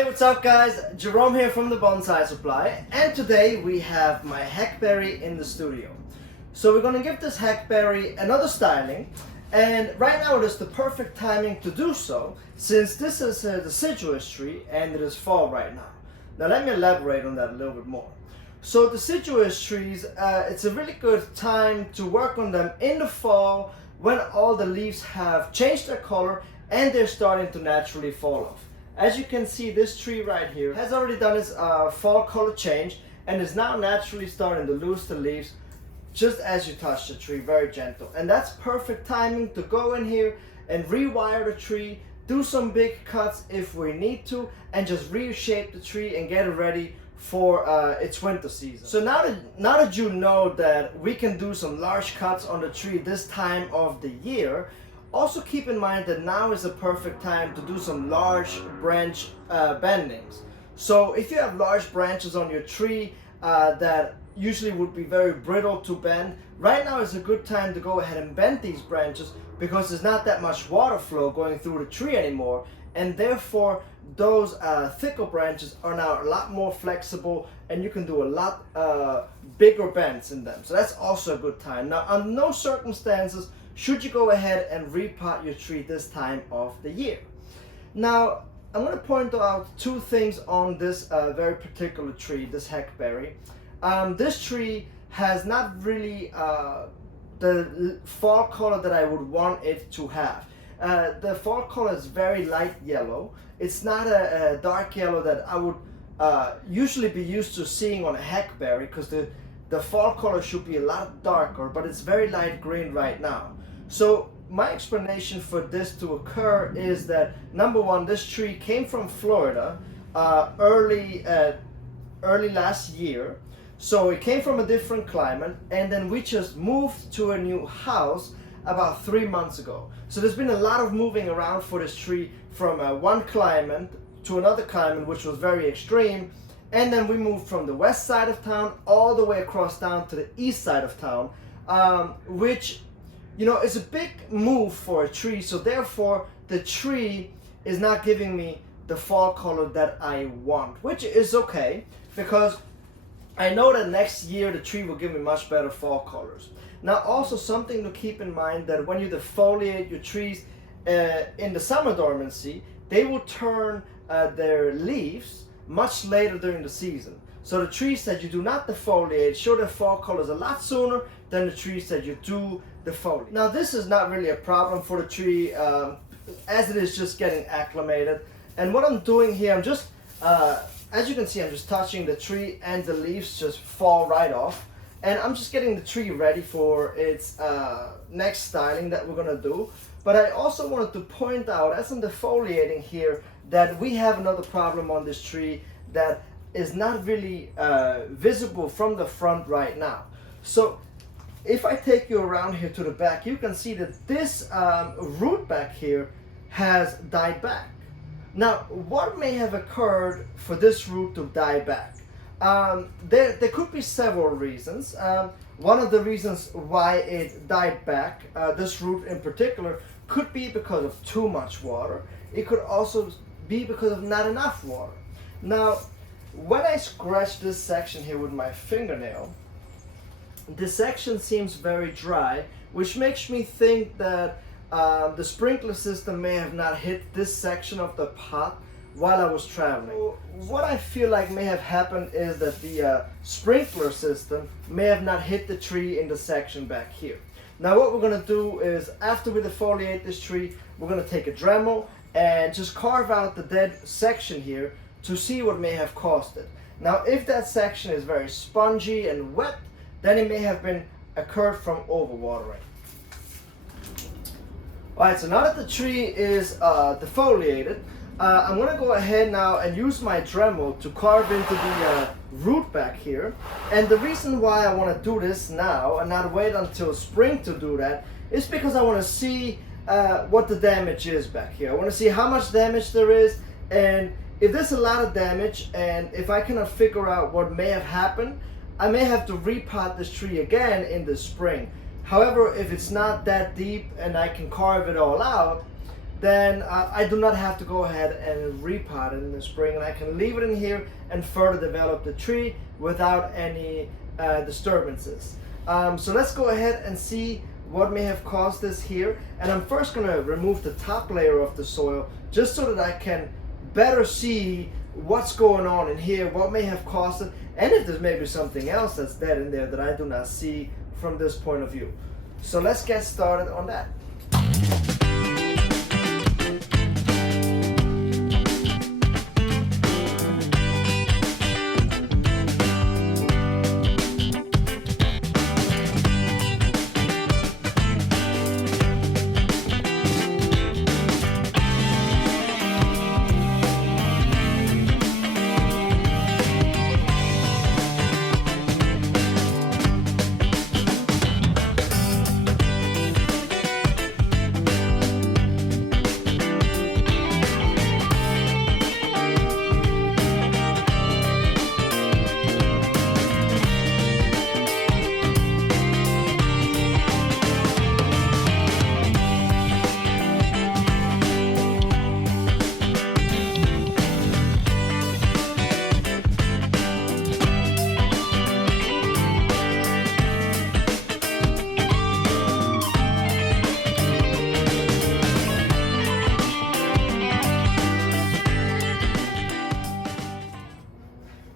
Hey, what's up guys? Jerome here from the Bonsai Supply, and today we have my Hackberry in the studio. So we're gonna give this Hackberry another styling, and right now it is the perfect timing to do so since this is a deciduous tree and it is fall right now. Now let me elaborate on that a little bit more. So deciduous trees, it's a really good time to work on them in the fall when all the leaves have changed their color and they're starting to naturally fall off. As you can see, this tree right here has already done its fall color change and is now naturally starting to lose the leaves just as you touch the tree, very gentle. And that's perfect timing to go in here and rewire the tree, do some big cuts if we need to, and just reshape the tree and get it ready for its winter season. So now that you know that we can do some large cuts on the tree this time of the year, also keep in mind that now is the perfect time to do some large branch bendings. So if you have large branches on your tree that usually would be very brittle to bend, right now is a good time to go ahead and bend these branches because there's not that much water flow going through the tree anymore, and therefore those thicker branches are now a lot more flexible and you can do a lot bigger bends in them. So that's also a good time. Now, under no circumstances should you go ahead and repot your tree this time of the year. Now, I'm going to point out two things on this very particular tree, this Hackberry. This tree has not really the fall color that I would want it to have. The fall color is very light yellow. It's not a dark yellow that I would usually be used to seeing on a Hackberry, because the fall color should be a lot darker, but it's very light green right now. So my explanation for this to occur is that, number one, this tree came from Florida early last year. So it came from a different climate, and then we just moved to a new house about 3 months ago. So there's been a lot of moving around for this tree from one climate to another climate, which was very extreme. And then we moved from the west side of town all the way across down to the east side of town, which, you know, is a big move for a tree. So therefore the tree is not giving me the fall color that I want, which is okay, because I know that next year the tree will give me much better fall colors. Now, also something to keep in mind, that when you defoliate your trees in the summer dormancy, they will turn their leaves much later during the season. So the trees that you do not defoliate show their fall colors a lot sooner than the trees that you do defoliate. Now, this is not really a problem for the tree as it is just getting acclimated. And what I'm doing here, I'm just as you can see, I'm just touching the tree and the leaves just fall right off. And I'm just getting the tree ready for its next styling that we're gonna do. But I also wanted to point out, as I'm defoliating here, that we have another problem on this tree that is not really visible from the front right now. So if I take you around here to the back, you can see that this root back here has died back. Now, what may have occurred for this root to die back? There could be several reasons. One of the reasons why it died back, this root in particular, could be because of too much water. It could also be because of not enough water. Now, when I scratch this section here with my fingernail, this section seems very dry, which makes me think that the sprinkler system may have not hit this section of the pot while I was traveling. So what I feel like may have happened is that the sprinkler system may have not hit the tree in the section back here. Now what we're going to do is, after we defoliate this tree, we're going to take a Dremel and just carve out the dead section here to see what may have caused it. Now, if that section is very spongy and wet, then it may have been occurred from overwatering. Alright, so now that the tree is defoliated, I'm going to go ahead now and use my Dremel to carve into the root back here. And the reason why I want to do this now and not wait until spring to do that is because I want to see what the damage is back here. I want to see how much damage there is, and if there's a lot of damage and if I cannot figure out what may have happened, I may have to repot this tree again in the spring. However, if it's not that deep and I can carve it all out, then I do not have to go ahead and repot it in the spring, and I can leave it in here and further develop the tree without any disturbances. So let's go ahead and see what may have caused this here. And I'm first going to remove the top layer of the soil just so that I can better see what's going on in here, what may have caused it, and if there's maybe something else that's dead in there that I do not see from this point of view. So let's get started on that.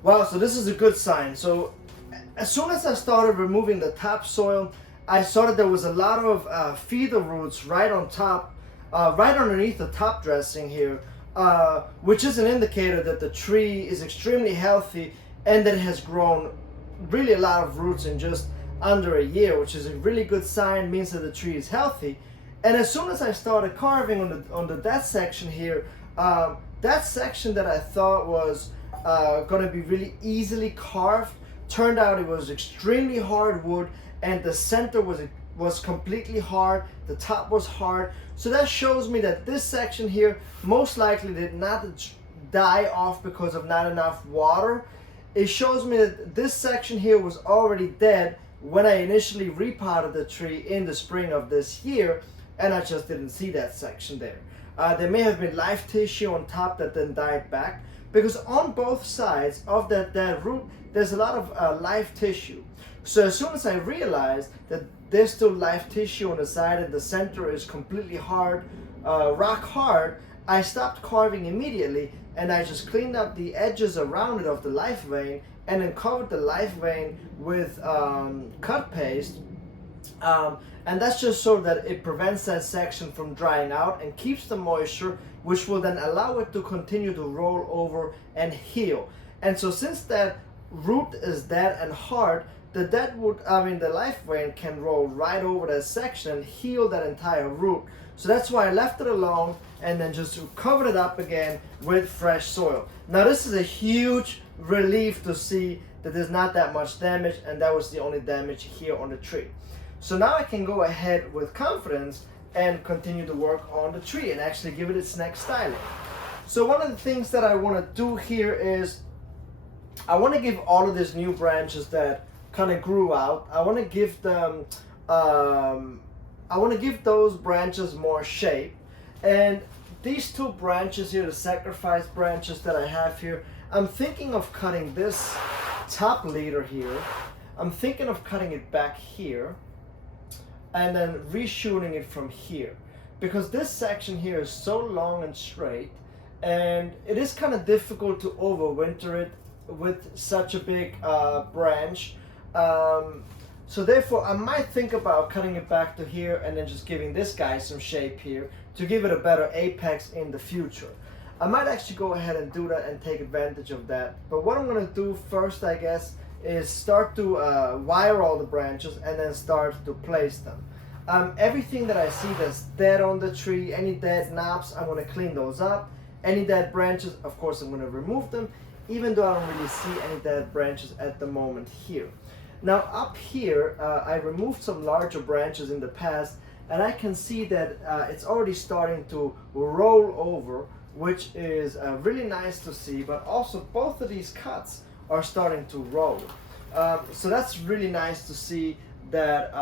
Wow, so this is a good sign. So as soon as I started removing the topsoil, I saw that there was a lot of feeder roots right on top, right underneath the top dressing here, which is an indicator that the tree is extremely healthy and that it has grown really a lot of roots in just under a year, which is a really good sign, means that the tree is healthy. And as soon as I started carving on the dead section here, that section that I thought was going to be really easily carved turned out it was extremely hard wood, and the center was completely hard, the top was hard. So that shows me that this section here most likely did not die off because of not enough water. It shows me that this section here was already dead when I initially repotted the tree in the spring of this year, and I just didn't see that section there. There may have been live tissue on top that then died back, because on both sides of that dead root, there's a lot of live tissue. So as soon as I realized that there's still live tissue on the side and the center is completely hard, rock hard, I stopped carving immediately, and I just cleaned up the edges around it of the live vein and then covered the live vein with cut paste. And that's just so that it prevents that section from drying out and keeps the moisture, which will then allow it to continue to roll over and heal. And so since that root is dead and hard, the live vein can roll right over that section and heal that entire root. So that's why I left it alone and then just covered it up again with fresh soil. Now this is a huge relief to see that there's not that much damage, and that was the only damage here on the tree. So now I can go ahead with confidence and continue to work on the tree and actually give it its next styling. So one of the things that I want to do here is I want to give all of these new branches that kind of grew out, I want to give them those branches more shape. And these two branches here, the sacrifice branches that I have here, I'm thinking of cutting this top leader here. I'm thinking of cutting it back here and then reshooting it from here, because this section here is so long and straight, and it is kind of difficult to overwinter it with such a big branch. So therefore I might think about cutting it back to here and then just giving this guy some shape here to give it a better apex in the future. I might actually go ahead and do that and take advantage of that. But what I'm going to do first, I guess, is start to wire all the branches and then start to place them. Everything that I see that's dead on the tree, any dead knobs, I'm going to clean those up. Any dead branches, of course, I'm going to remove them, even though I don't really see any dead branches at the moment here. Now up here, I removed some larger branches in the past, and I can see that it's already starting to roll over, which is really nice to see, but also both of these cuts are starting to roll. So that's really nice to see that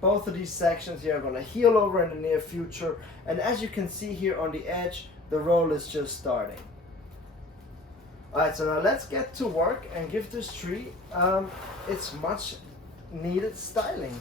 both of these sections here are going to heal over in the near future, and as you can see here on the edge, the roll is just starting. Alright, so now let's get to work and give this tree its much needed styling.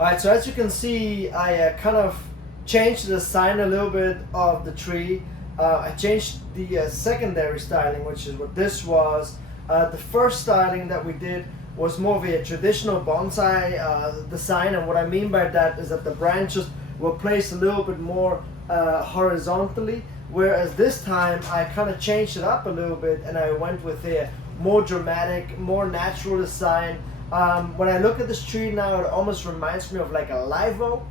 Alright, so as you can see, I kind of changed the design a little bit of the tree. I changed the secondary styling, which is what this was. The first styling that we did was more of a traditional bonsai design, and what I mean by that is that the branches were placed a little bit more horizontally, whereas this time I kind of changed it up a little bit and I went with a more dramatic, more natural design. When I look at this tree now, it almost reminds me of like a live oak.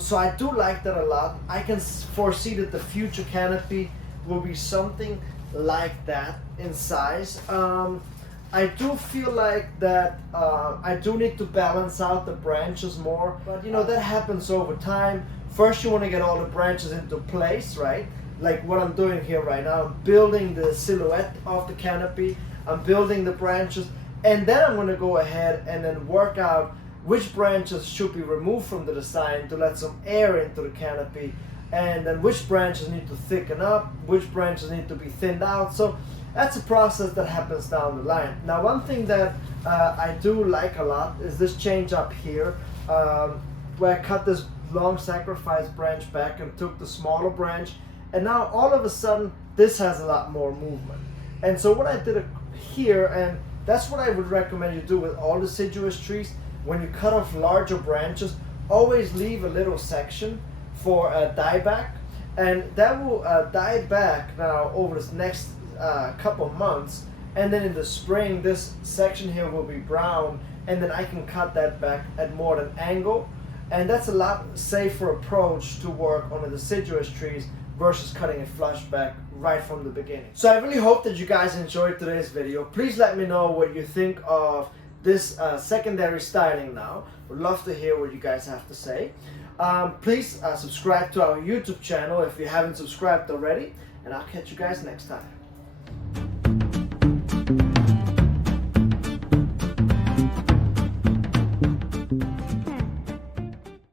So I do like that a lot. I can foresee that the future canopy will be something like that in size. I do feel like that I do need to balance out the branches more, but you know, that happens over time. First you want to get all the branches into place, right? Like what I'm doing here right now. I'm building the silhouette of the canopy, I'm building the branches, and then I'm going to go ahead and then work out which branches should be removed from the design to let some air into the canopy, and then which branches need to thicken up, which branches need to be thinned out. So that's a process that happens down the line. Now, one thing that I do like a lot is this change up here, where I cut this long sacrifice branch back and took the smaller branch, and now all of a sudden this has a lot more movement. And so what I did here, and that's what I would recommend you do with all deciduous trees, when you cut off larger branches, always leave a little section for a dieback, and that will die back now over this next couple months, and then in the spring this section here will be brown, and then I can cut that back at more of an angle, and that's a lot safer approach to work on the deciduous trees versus cutting it flush back right from the beginning. So I really hope that you guys enjoyed today's video. Please let me know what you think of this secondary styling now. Would love to hear what you guys have to say. Please subscribe to our YouTube channel if you haven't subscribed already, and I'll catch you guys next time.